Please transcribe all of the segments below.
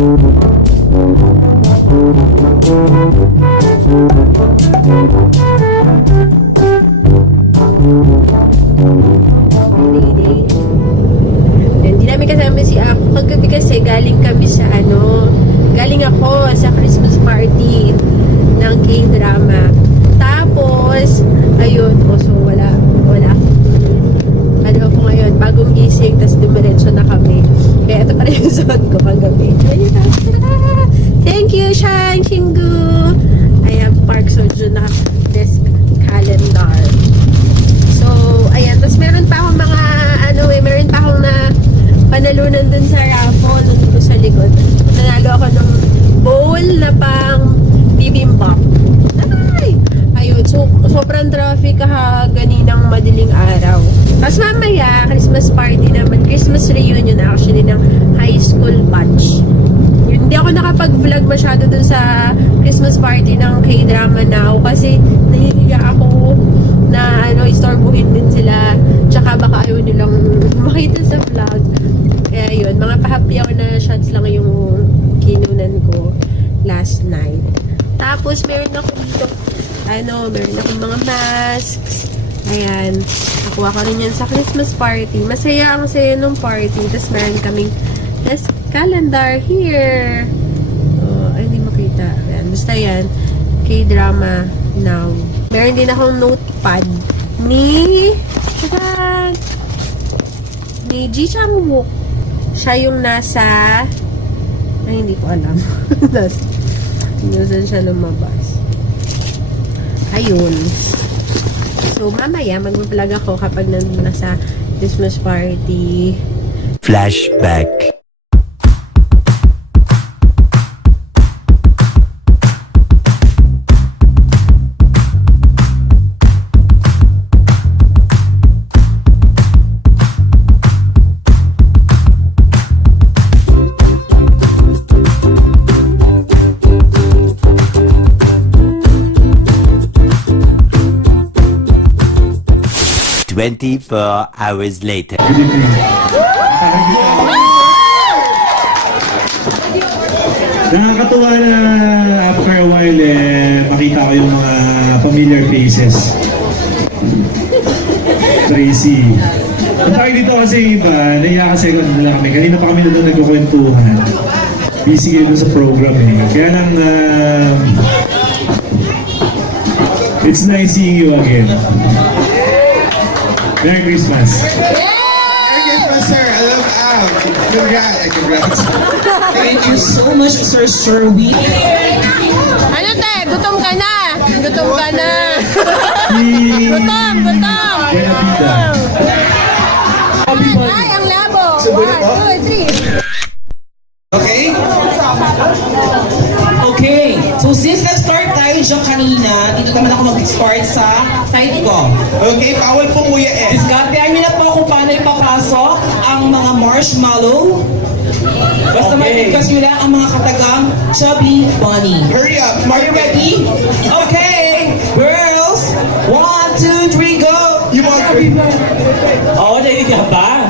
Hindi namin kasama si Ako. Kagabi kasi galing kami sa galing ako sa Christmas party ng K-drama. Tapos, ayun, so wala ako ngayon, bagong gising, tapos dumiretso na kami. Kaya ito pa rin yung suot ko kagabi. Thank you, Shang Chingu! I have Park Soju na desk calendar. So, ayan. Tapos meron pa akong mga, meron pa akong na panalunan dun sa raffle, dun sa likod. Nanalo ako ng bowl na pang bibimbap. Ay! Ayun. So, sobrang traffic kaninang madaling araw. Tapos mamaya, Christmas party naman, Christmas reunion actually ng high school batch. Yun, hindi ako nakapag-vlog masyado dun sa Christmas party ng K-drama now kasi nahihiya ako na istorbuhin din sila, tsaka baka ayaw nilang makita sa vlog. Kaya yun, mga pa-happy ako na shots lang yung kinunan ko last night. Tapos meron ako dito meron akong mga masks. Ayan, nakuha ko rin yan sa Christmas party. Masaya ang saya nung party. Tapos meron kaming calendar here. Ay, hindi makita. Ayan, basta yan, K-drama now. Meron din akong notepad ni Ji Chang-wook. Siya yung nasa hindi ko alam. Nasaan siya lumabas. Ayun. So, mamaya mag-vlog ako kapag nandun na sa Christmas party. Flashback. "24 hours later." Nakakatuwa na after a while makita ko yung mga familiar faces. Tracy. Ang tayo dito kasi iba, naiya kasi lang kami. Kanina pa kami na doon nagkukwentuhan. Busy kayo doon sa program Kaya lang, it's nice seeing you again. Merry Christmas. Merry Christmas, Sir Alab-ab. Congrats. Thank you so much, Sir Sherwin. Gutom ka na! Gutom! Ay, ang labo! 1, 2, 3. Okay, so since nag-start tayo dyan kanina, dito naman ako mag-start sa side ko. Okay, bawal po Kuya S. Diskartehan niyo na po kung paano ipapasok ang mga marshmallow. Basta mag-igas nyo lang ang mga katagang chubby bunny. Hurry up. Are you ready? Okay, girls, 1, 2, 3, go! You want Oo, dahil ka ba?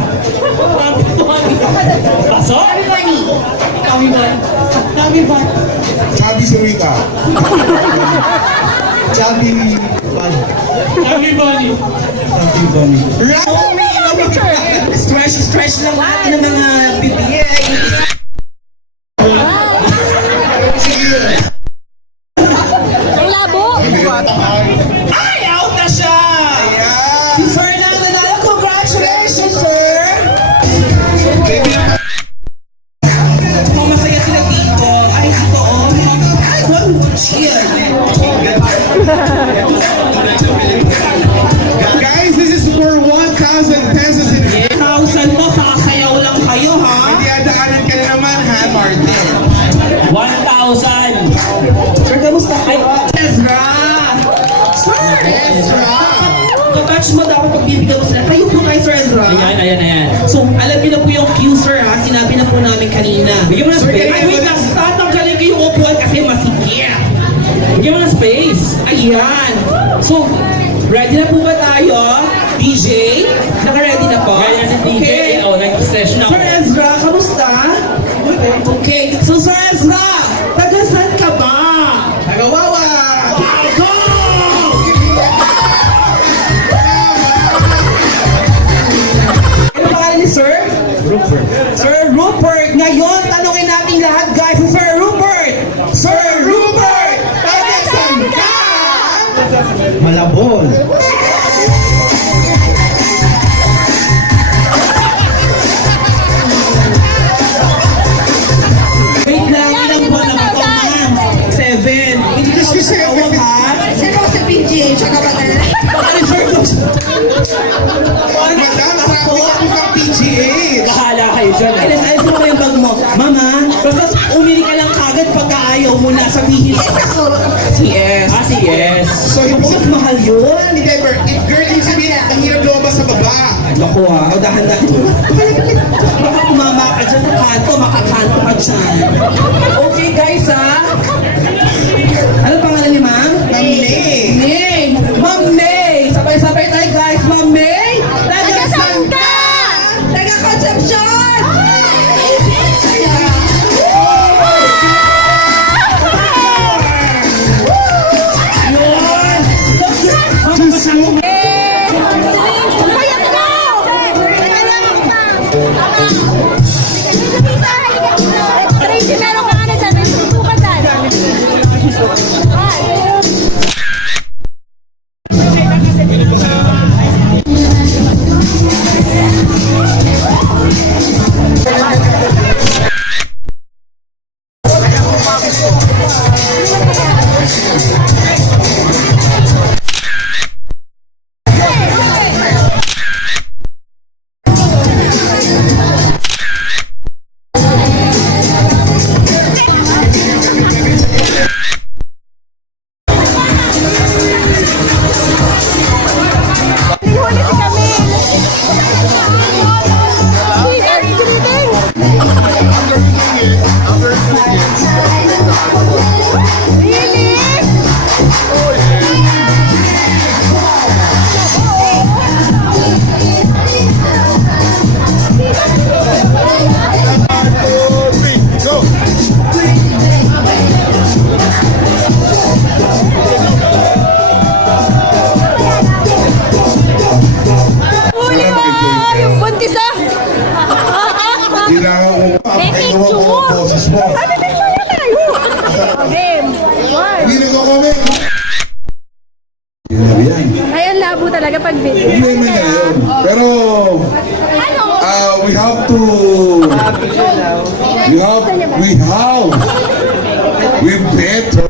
Pasok? Chubby bunny. Chubby Surita. Chubby Bunny. Chubby bunny. Stretch lang lahat ng mga bibig. Ang labo! Ay, out na siya! Si Fernando nanalo. Congratulations, sir! Masaya sila dito. Ay, ito, Ay, one cheer. Guys, this is for 1,000 pesos in here. 1,000 mo, sakasayaw lang kayo, ha? Hindi adaanan ka na naman, ha, Martin? 1,000. Sir, kamusta? Ay, Ezra! Sir! Ezra! Kabatch mo dapat pagbibigyan mo sila. Tayo po kayo, Sir Ezra. Ayan. So, alam niyo na po yung cue, sir, ha? Sinabi na po namin kanina. Bigyan mo na space. Ay, wait lang. Tatanggalin ko yung upuan kasi masikip. Bigyan mo na space. Ayan. So, ready na po ba tayo? DJ? Naka-ready na po? Ready na si DJ. Okay. nag-session ako. Sir Ezra, kamusta? Okay, so Sir Ezra, taga saan ka ba? Nagawawa! Go! Ano pangalan ni Sir? Rupert. Sir Rupert! Ngayon, tanongin natin lahat guys, si Sir Rupert! Sir Rupert! Taga saan ka? Malabon. Wait lang, ilang buwan na ba ito, ma'am? 7. Hindi ka tawag ha? Sino si PGA? Tsaka ba talaga? Ano, Sir? Madam, marami ka ng PGA! Bahala kayo dyan. Ayos mo yung bag mo. Mama, basta umili ka lang kagad pagka ayaw mo na sabihin. CS. Si S. So, yung Mas mahal yun. Hindi, if girl yung sabihin, ang hirap lumabas sa baba. Naku ha, o dahan-dahan. Baka kumama ka dyan sa kanto, makakanto ka dyan. Okay guys ha. Ano pangalan ni ma'am? Ma'am May. May! Ma'am May! Sabay-sabay tayo guys, Ma'am May! Taga saan ka? Taga Concepcion! Yun! Ay, ang labo talaga pag video. Hindi na yun. Pero, we have to, we better